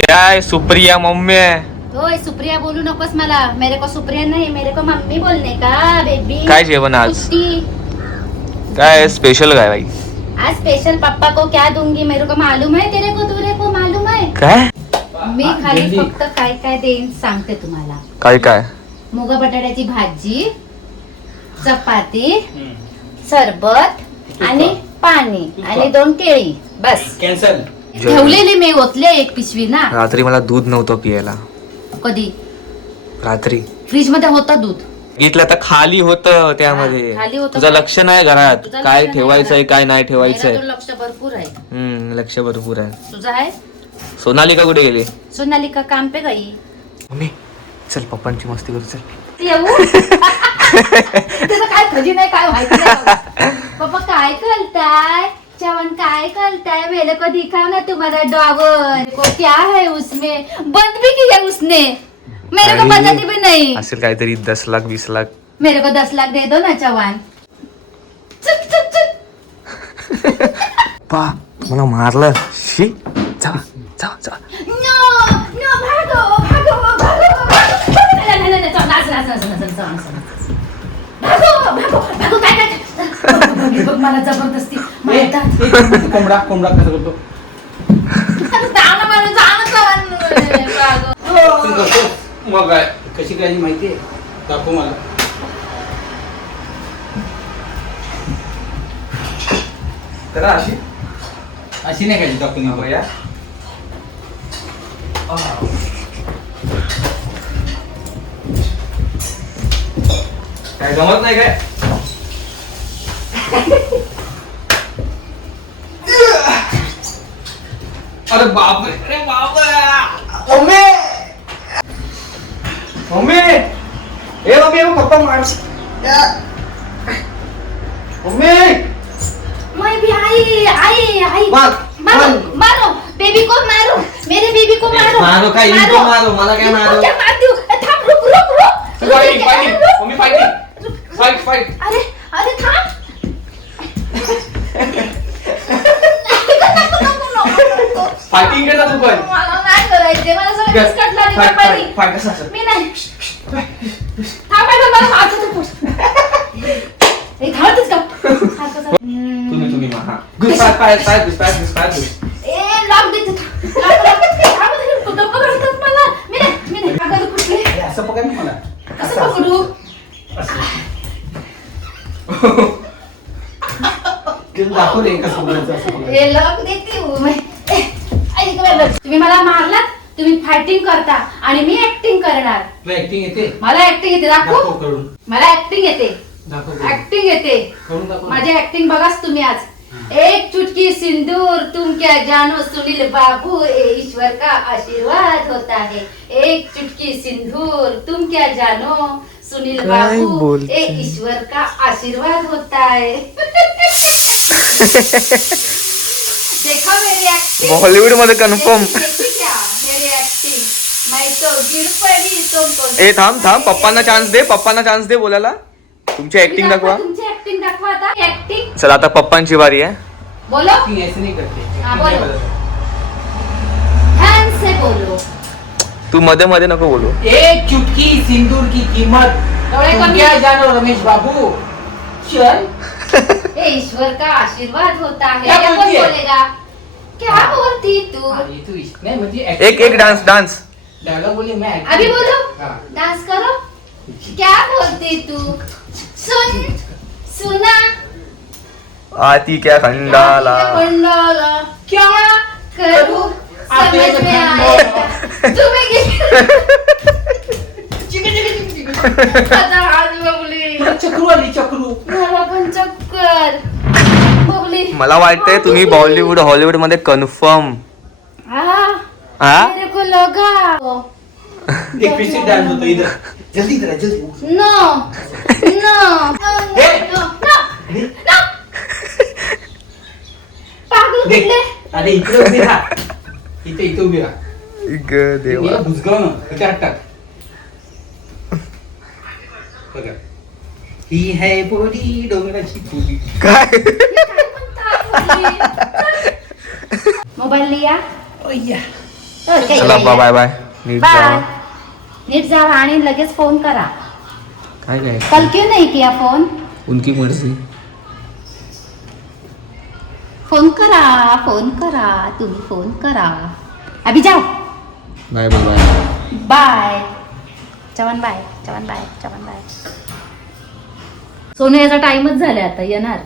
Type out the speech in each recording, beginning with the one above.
काय सुप्रिया मम्मी आहे? होय सुप्रिया बोलू नकोस मला. मेरे को सुप्रिया नहीं, मेरे को मम्मी बोलने का बेबी. काय जेवण आज? कुट्टी. काय स्पेशल काय बाई? आज स्पेशल पापा को क्या दूंगी मेरे को मालूम है, तेरे को मालूम है. काय मी खाली फक्त काय काय देईन सांगते तुम्हाला. काय काय? मुगा बटाट्याची भाजी, चपाती, सरबत आणि पाणी आणि 2 केळी बस. कॅन्सल. ठेवलेली मी ओतले एक पिशवी ना. रात्री मला दूध नव्हतं पियाला. कधी? रात्री फ्रीज मध्ये होतं दूध. घेतलं तर खाली होतं त्यामध्ये. खाली होतं. तुझं लक्ष नाही घरात तुझं काय लक्ष नाही ठेवायचंय काय नाही मेरा ठेवायचंय. तो लक्ष भरपूर आहे. लक्ष भरपूर आहे. तुझं आहे? सोनालिका कुठे गेली? सोनालिका काम पे गई. मम्मी चल पप्पांची मस्ती करू चल. येऊ तुझं काय खजी नाही काय माहिती नाही. पप्पा काय करताय? चवन काय करताय? मेरे को दिखाओ ना तुम्हारा डॉवर को क्या है उसमें. बंद भी किया उसने. मेरे को बताती भी नहीं. असेल काहीतरी 10 लाख 20 लाख. मेरे को 10 लाख दे दो ना चवन. चुप चुप चुप. पा मला मारलं. शी जा जा जा. नो नो भागो भागो भागो. नाही नाही चल नाच नाच नाच नाच नाच. भागो भागो भागो काय काय. बघ मला जबरदस्ती मारतात. कोंबडा कोंबडा कसं करतो? जाणं मला जाणं भागो. मग काय कशी करायची माहितीये? दाखव मला. तर अशी अशी नाही करायची. दाखवून नको या. काय जमत नाही काय? अरे बापरे. अरे बापरे. मम्मी मम्मी ए मम्मी पप्पा मार. मम्मी मैं भी आई आई आई. मार मारो मारो बेबी को मारो. मेरे बेबी को मारो. मारो काय इनको मारो मला काय मारो. क्या मार दूं? थांब रुक रुक रुक. Fighting fighting mummy fighting fight fight. अरे अरे थांब. फाइटिंग करता तू पण. मला नाही करायचे. मला सगळं बिस्कट लागली फाइट पाहिजे. फाइट फाइट कसं असं. मी नाही. थांब मला माझं तू पुश. ए थांबतच का? तुम्ही हा गुड पाय पाय पाय पाय. ए लॉक देते. थांब कुठं पकडतात मला. मी नाही कागद कुठले. असं पकड ना मला. कसं पकडू? किती दाखव रे कसं बोलायचं असं पकड. ए लॉक देते हो मैं. तुम्ही मला मारलात. तुम्ही फायटिंग करता आणि मी ऍक्टिंग करणार. तुला ऍक्टिंग येते? मला ऍक्टिंग येते. दाखव दाखवू? करून. मला ऍक्टिंग येते. दाखव ऍक्टिंग येते. करून दाखव. माझी ऍक्टिंग बघाच तुम्ही आज. एक चुटकी सिंदूर तुम क्या जानो सुनील बाबू ये ईश्वर का आशीर्वाद होता है. एक चुटकी सिंदूर तुम क्या जानो सुनील बाबू ये ईश्वर का आशीर्वाद होता है. देखा मेरी एक्टिंग. बॉलिवूड मध्ये कन्फर्म. देखी क्या मेरी एक्टिंग. मैं तो गिर पड़ी तुमको. ए थांब थांब पप्पांना चान्स दे बोलायला. तुमची ऍक्टिंग दाखवा. तुमची ऍक्टिंग दाखवा आता. ऍक्टिंग चला आता पप्पांची बारी आहे. बोलो. ऍक्टिंग ऐसे नहीं करते. हाँ, बोलो. ध्यान से बोलो. तू मध्ये मध्ये नको बोलू. एक चुटकी सिंदूर की कीमत डोळे तुम कमी. क्या जानो रमेश बाबू. चल. ये ईश्वर का आशीर्वाद होता है. क्या ये कौन बोलती है? बोलेगा? क्या बोलती तू? हाँ, ये तो नहीं म्हणजे एक डान्स. डायलॉग बोली मैं acting. अभी बोलो. हाँ. डांस करो. क्या बोलती तू? सुन सुना आती क्या खंडाला. पंडाला क्या करूं समझ में आएगा. तुम्हें आता आज बबली. चक्रू आली चक्रू. मला पण चक्कर. बबली. मला वाटतंय तुम्ही बॉलिवूड हॉलिवूड मध्ये कन्फर्म. हा मेरे को लगा. एक पीछे डांस होता इधर. जल्दी करा जल्दी. No no no no. पागल देख. कुठले. अरे इकडे उभी राहा. इथे उभी राहा. देवा. मला भुसगाव ना विचार टाक. बघा ही है बोडी डोंगराची बोडी. काय काय म्हणता? मोबाईल लिया चला बाय बाय नीट बाय जावा. नीट जावा आणि लगेच फोन करा. काय काय कल क्यों नहीं किया फोन? उनकी मर्जी. फोन करा तुम्ही फोन करा. अभी जाओ. Bye bye bye. बाय चवन बाय. सोनू याचा टाइमच झालाय आता येणार.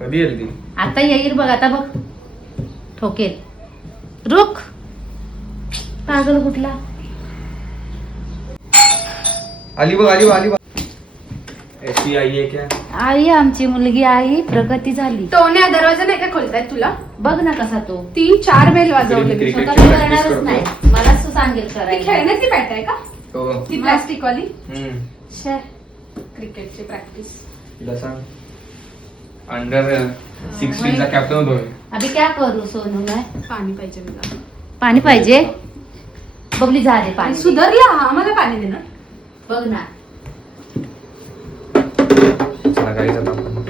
कधी येईल ती? आता येईल बघ. आता बघ ठोकेल. रुक पागल कुठला. आली बघ आली बघ. ऐसी आई है क्या? आई आमची मुलगी आई प्रगती झाली. टोन्या दरवाजा नाही का खोलतायत तुला? बघ ना कसा तो 3-4 बेल वाजवले मी. क्रिकेट स्वतः मी करणारच नाही. मलाच तो सांगेल ती करायला. खेळण्याची बॅट आहे का? हो. ती प्लास्टिक वाली हम्म. शे. क्रिकेटची प्रॅक्टिस. तिला सांग. अंडर 16 चा कॅप्टन होतो. अभी क्या करू सोनू मैं? पाणी पाहिजे मला. पाणी पाहिजे. बबली जा रे पाणी दे. सुधारला आम्हाला पाणी दे ना. बघ ना. चला काय जात आपण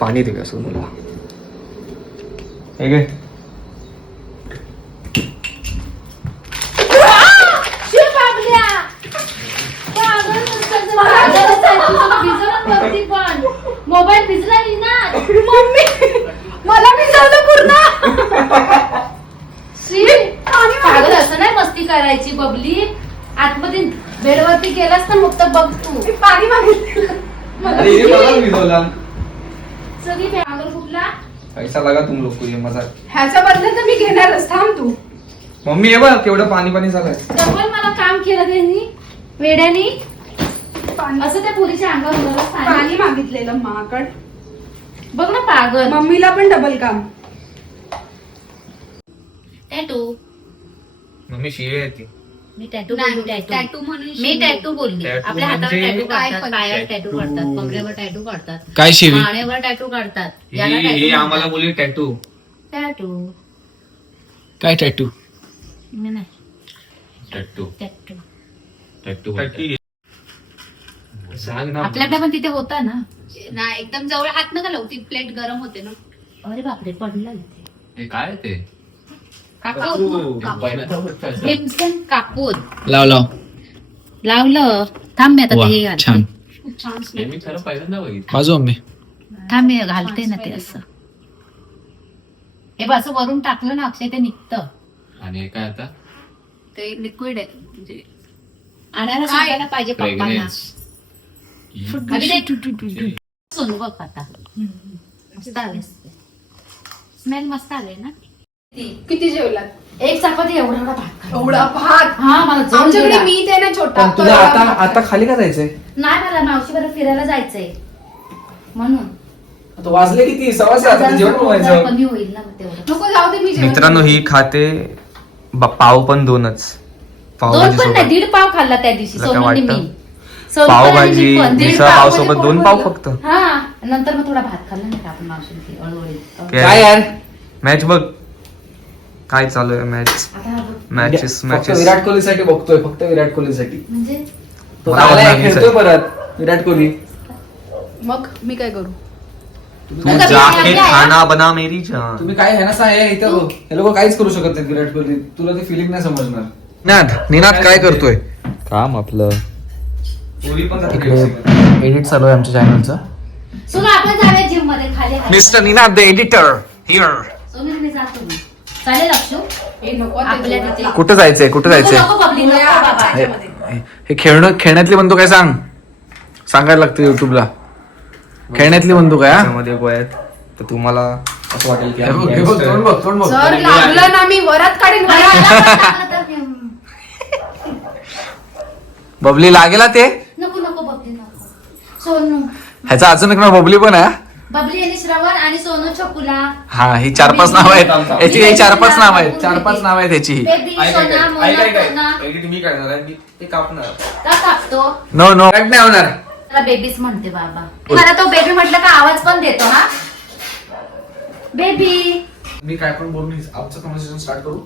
पाणी दे का सोनूला. हे घे. शिव बाबल्या. पागल नुसतं पागलच आहे तू. तुला भिजवलं वरती पण. मोबाईल भिजला नाही ना. मम्मी मला भिजवलं पूर्ण. शी. पागल असं नाही मस्ती करायची बबली. आतमध्ये बेडवरती गेलास ना मग तर बघ तू. मी पाणी मागितलं. अरे ये मला भिजवला. सगळी पागल कुठला. पैसा लगा तुम लोग को ये मजा. ह्याच्या बदल्यात तर मी घेणारच. थांब तू. मम्मी हे बघ केवढं पाणी झालंय. डबल मला काम केलं त्यांनी वेड्यानी. पाणी असं त्या पुरीच्या अंगावर उडवलं पाणी. पाणी मागितलेलं माकड. बघ ना पागल. मम्मीला पण डबल काम. टॅटू. मम्मी शिवे आहे ती. मी टॅटू बोलली. मी टॅटू बोलली. टॅटू आपल्या हातावर म्हणजे टॅटू काढतात. काय पायावर टॅटू काढतात. कमरेवर टॅटू काढतात. काय शिवी? मानेवर टॅटू काढतात. याला ही टॅटू आम्हाला म्हणतात. बोलली टॅटू. टॅटू. काय टॅटू? मी नाही. Tattoo tattoo. Tattoo tattoo. सांग ना. आपल्याकडे पण तिथे होता ना. नाही एकदम जवळ हात नका लावू. ती प्लेट गरम होते ना. अरे बापरे पडला इथे. हे काय ते कापूर. पहिल्यांदा बघतोय. भीमसेन कापूर लाव लावलं. थांब मी आता वा, ते घालते. छान. खूप छान हे मी खरं पहिल्यांदा बघितलं. बाजू मम्मी. थांब मी घालते ना ते असं. हे बघ असं वरून टाकलं ना अक्षय ते निघतं. आणि हे काय आता ते लिक्विड आहे म्हणजे आणायला काय? सांगायला पाहिजे पप्पांना. फ्रेग्रन्स. अभी ते सोनू बघ आता. मस्त आले. स्मेल मस्त आले ना. किती जेवलात? एक चपाती एवढा भात खाल्ला. एवढा भात. हा मला जोर आमच्याकडे गेला. मीठ आहे ना छोटा. पण तुला आता खाली का जायचंय? नाही मला मावशीबरोबर फिरायला जायचंय म्हणून. आता वाजले किती? 7:15. जेवण जरा व्हायचं. कमी होईल ना मग तेवढं. नको जाऊ दे मी जेवण. मित्रांनो ही खाते पाव पण 2च. दोन पावभाजी पण नाही सोबत 1.5 पाव खाल्ला त्या दिवशी तुला काय सोनूने वाटतं? मी. सोनू पण पावभाजी आणि मी पण. 1.5 मिसळ पाव पाव मध्ये सोबत पोट 2 पाव भरलं. फक्त. हा नंतर मग थोडा भात खाल्ला नाही का आपण मावशी अळवळी. काय यार मॅच बघ काय चालू आहे मॅच. आता हा बघ. मॅचेस फक्त विराट कोहलीसाठी बघतोय. फक्त विराट कोहलीसाठी. म्हणजे तो मला आलाय, आवडणार खेळतोय परत विराट कोहली. मग मी काय करू? तू जाके खाना बना मेरी जान. तुम्ही काय ह्याना सांग इथं हे लोक काहीच करू शकत नाहीत विराट कोहली. तुला ती फिलिंग नाही समजणार. निनाद काय करतोय? काम आपलं एडिट चालू आहे आमच्या चॅनलचं. सोनू आपण जाऊया जिम मध्ये खाली हात. Mister Ninad the editor here. Sonu मी जातो मी. चालेल अक्षू. हे नको आपल्या ते तिथे. कुठं जायचंय नको नको बबली, नको बाबा. हे खेळण्यातली बंदूक काय सांग. सांगायला लागतं युट्यूबला. खेळण्यातली बंदूक आहे. त्यामध्ये गोळ्यात तर तुम्हाला असं वाटेल की आम्ही gangster. तोंड बघ. जर लागलं ना मी वरात काढीन मला वरात. आला पण चांगलं तर घेऊन. बबली लागेला ते. नको नको बबली नको. सोनू ह्याचा अजून एक नाव बबली पण आहे. बबली आणि श्रवण आणि सोनू छकुला. हा ही 4-5 नाव आहेत. याची 4-5 नाव आहेत. 4-5 नाव आहेत याची. बेबी सोना मोना सोना. मी काय करणार मी ते कापणार. का कापतो? नो नाही होणार. त्याला बेबीच म्हणते बाबा. मला तो बेबी म्हटलं का आवाज पण देतो हा. बेबी. मी काय पण बोलू आमचं कन्व्हर्सेशन स्टार्ट करू.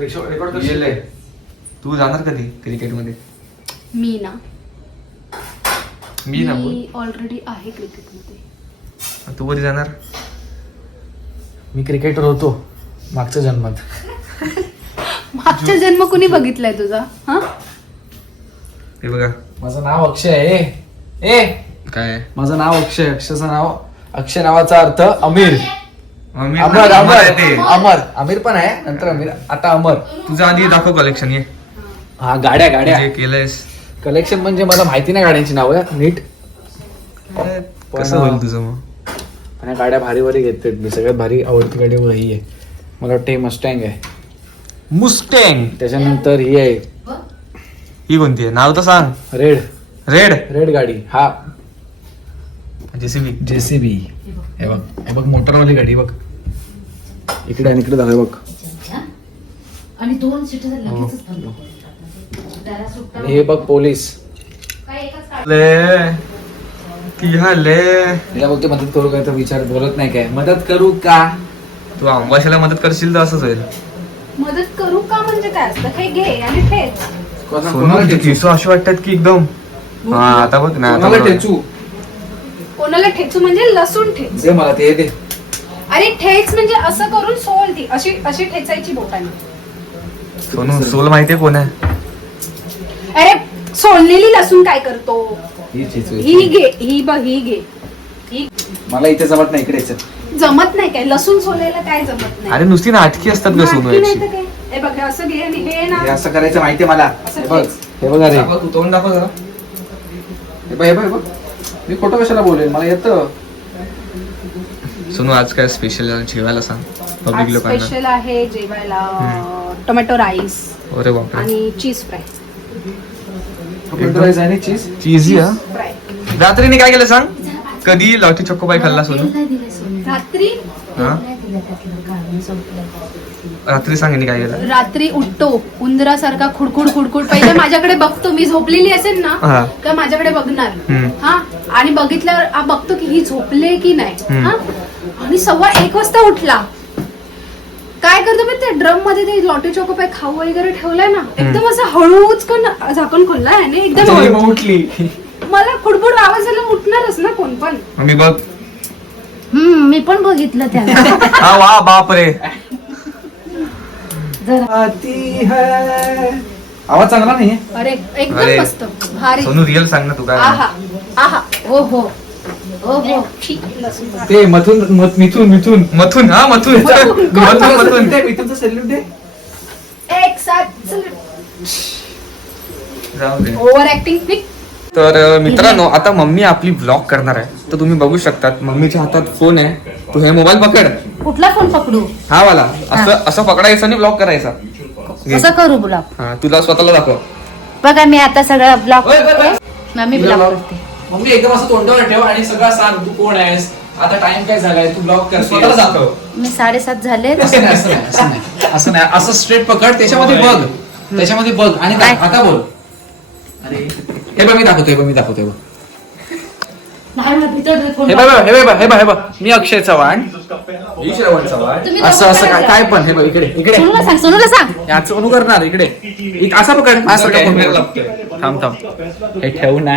रेकॉर्ड येलय. तू जाणार कधी क्रिकेट मध्ये? मी ना मी ना बोल. मी ऑलरेडी आहे क्रिकेट मध्ये. तू कधी जाणार? मी क्रिकेटर होतो मागच्या जन्मात. मागचा जन्म कुणी बघितलाय तुझा? हा हे बघा माझं नाव अक्षय आहे. ए काय माझं नाव अक्षय. अक्षयचं नाव, अक्षय नावाचा अर्थ अमीर. अमीर अमर अमर आहे अमर ते. अमर. अमीर पण आहे, नंतर अमीर, आता अमर. तुझं आधी दाखव कलेक्शन ये हा गाड्या गाड्या जे केलंयस. कलेक्शन म्हणजे मला माहिती नाही गाड्यांची नावं नीट. कसं होईल तुझं मग? पण या गाड्या भारी भारी घेते मी. सगळ्यात भारी आवडती गाडी ही आहे. मला वाटतं ही मस्टँग आहे. मुस्टँग. त्याच्यानंतर ही आहे ही कोणती आहे? नाव तर सांग. रेड. रेड रेड गाडी. हा जेसीबी. जेसीबी. हे बघ, हे बघ मोटरवाली गाडी बघ. इकडे आणि इकडे दाखव बघ. आणि 2 सीटर लगेचच बंद करून त्याला सुट्टा आणि हे बघ पोलीस. काय एकच काढ. ले ती हाले. तिला बघते मदत करू काय तर विचार बोलत नाही काय. मदत करू का? तू आंबाशाला मदत करशील तर असंच होईल. मदत करू का म्हणजे काय असतं? हे घे आणि ठेच. कोणाला टेचू? केस असे वाटतात की एकदम. हा आता बघ ना आता कोणाला बघ. टेचू? कोणाला ठेचू म्हणजे लसूण ठेच. दे मला ते दे. अरे ठेच म्हणजे असं करून सोल ती अशी अशी ठेचायची बोटाने. सोनू सोल माहितीये कोण आहे? अरे सोललेली लसूण काय करतो? ही टेचू. ही घे, ही बघ, ही घे. ही मला इथे जमत नाही, इकडे यायचं. जमत नाही काय? लसूण सोलायला काय जमत नाही? अरे नुसती नाटकी असतात ग सोनू नाटकी नाही याची. तर काय? हे बघ, हे असं घे आणि हे हे ना असं करायचं माहितीये मला. असं हे बघ, ठेच. हे बघ अरे. दाखव, तू तोंड दाखव जरा. हे बघ, हे बघ, हे बघ. मी खोटं कशाला बोलेन, मला येतं. सोनू आज काय स्पेशल जेवायला सांग पब्लिक आज लोकांना. स्पेशल आहे जेवायला टोमॅटो राईस अरे बापरे. आणि चीज फ्राय. फ्राईड राईस आणि चीज. चीजी हा. फ्राय रात्रीने काय केलं सांग? कधी लॉटी चोकोबाई खाल्ला सोनू? रात्री हा रात्री सांग हिने काय केलं. रात्री उठतो उंदरासारखा खुडखुड खुडखुड. पहिले माझ्याकडे बघतो, मी झोपलेली असेल ना हा. तर माझ्याकडे बघणार. हम्म. हा आणि बघितल्यावर बघतो की ही झोपले की नाही. हम्म. हा आणि 1:15 वाजता उठला. काय करतो मी, ते ड्रम मध्ये ते लॉटी चोकोपाय खाऊ वगैरे ठेवलाय ना, एकदम असं हळूच झाकण खोललाय आणि एकदम ती हळू. मग उठली. मला खुडबुड आवाज आला, उठणारच ना कोण पण. मी बघ. मी पण बघितलं त्याला. हा वा बाप रे. आती है. आवाज चांगला नाहीये. अरे अरे. एकदम मस्त भारी. सोनू रिअल सांग ना तू काय. आहा आहा. हो हो हो हो. ते मिथून मथुन. हा मथुन. मथुन. ते मिथूनचं सेल्यूट दे. एक साथ जाऊ दे. Over acting. तर मित्रांनो आता मम्मी आपली व्लॉग करणार आहे, तर तुम्ही बघू शकतात मम्मीच्या हातात फोन आहे. तू हे मोबाईल पकड. कुठला फोन पकडू? हा वाला असं असं पकडायचं आणि व्लॉग करायचा. घे. कसं करू ब्लॉग? हा तुला स्वतःला दाखव. बघा मी आता सगळं ब्लॉग ओय, ओय, ओय. मम्मी तुला ब्लॉग vlog. करते. मम्मी एकदम असं तोंडावर ठेव आणि सगळं सांग तू कोण आहेस, आता टाइम काय झालाय, तू ब्लॉग कर. स्वतःला दाखव. मी 7:30 झाले. असं नाही, असं नाही, असं नाही, असं नाही. असं स्ट्रेट पकड, त्याच्यामध्ये बघ, त्याच्यामध्ये बघ आणि आता बोल. अरे हे बघ मी दाखवतो. नाही मला भीतर फोन. हे बघ मी अक्षय चव्हाण. ही श्रवण चव्हाण. तुम्ही असं दोघं असं काय काय पण हे बघ इकडे सोनूला सांग. याचं अनु करणार इकडे. असं पकड. असं थांब हे ठेव ना.